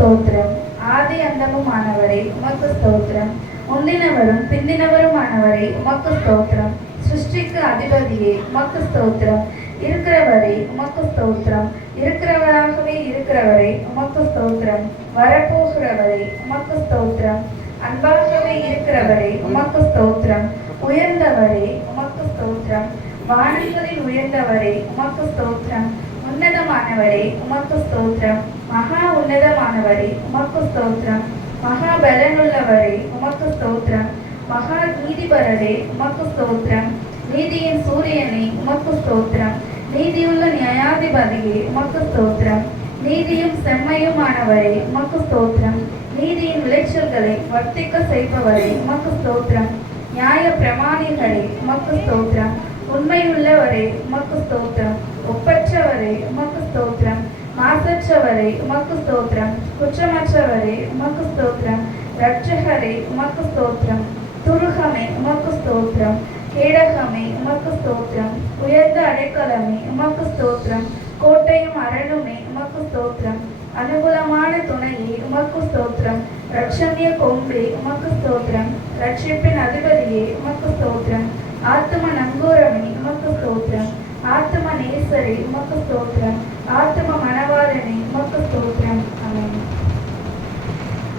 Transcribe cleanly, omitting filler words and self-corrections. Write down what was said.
ஸ்தோத்திரம். ஆதி அந்தமுமானவரே உமக்கு ஸ்தோத்திரம். முந்தினவரும் பிந்தினவருமானவரே உமக்கு ஸ்தோத்திரம். சிருஷ்டிக்கு அதிபதியே உமக்கு ஸ்தோத்திரம். இருக்கிறவரே உமக்கு ஸ்தோத்திரம். இருக்கிறவராகவே இருக்கிறவரே உமக்கு ஸ்தோத்திரம். வரப்போகிறவரே உமக்கு ஸ்தோத்திரம். அன்பாகவே இருக்கிறவரே உமக்கு ஸ்தோத்திரம். உயர்ந்தவரே உமக்கு ஸ்தோத்திரம். வானங்களில் உயர்ந்தவரே உமக்கு ஸ்தோத்திரம். உன்னதமானவரே உமக்கு ஸ்தோத்திரம். மகா உன்னதமானவரே உமக்கு ஸ்தோத்திரம். மகா பலனுள்ளவரே உமக்கு ஸ்தோத்திரம். மகா நீதிபரரே உமக்கு ஸ்தோத்திரம். நீதியின் சூரியனே உமக்கு ஸ்தோத்திரம். நீதியுள்ள நியாயாதிபதியே உமக்கு ஸ்தோத்திரம். நீதியும் செம்மையுமானவரே உமக்கு ஸ்தோத்திரம். நீதியின் விளைச்சல்களை வர்த்திக்க செய்பவரே உமக்கு ஸ்தோத்திரம். நியாய பிரமாணிகளே உமக்கு ஸ்தோத்திரம். உண்மையுள்ளவரே உமக்கு ஸ்தோத்திரம். ஒப்பற்றவரே உமக்கு ஸ்தோத்திரம். மாசற்றவரே உமக்கு ஸ்தோத்திரம். குற்றமற்றவரே உமக்கு ஸ்தோத்திரம். இரட்சகரே உமக்கு ஸ்தோத்திரம். துருகமே உமக்கு ஸ்தோத்திரம். கேடகமே உமக்கு ஸ்தோத்திரம். உயர்ந்த அடைக்கலமே உமக்கு ஸ்தோத்திரம். கோட்டையும் அரணுமே உமக்கு ஸ்தோத்திரம். அனுகூலமான துணையே உமக்கு ஸ்தோத்திரம். ரட்சணிய கொம்பே உமக்கு ஸ்தோத்திரம். ரட்சிப்பின் அதிபதியே உமக்கு ஸ்தோத்திரம். ஆத்தும நங்கூரமே உமக்கு ஸ்தோத்திரம். ஆத்தும நேசரே உமக்கு ஸ்தோத்திரம். ஆத்தும மணவாளனே உமக்கு ஸ்தோத்திரம்.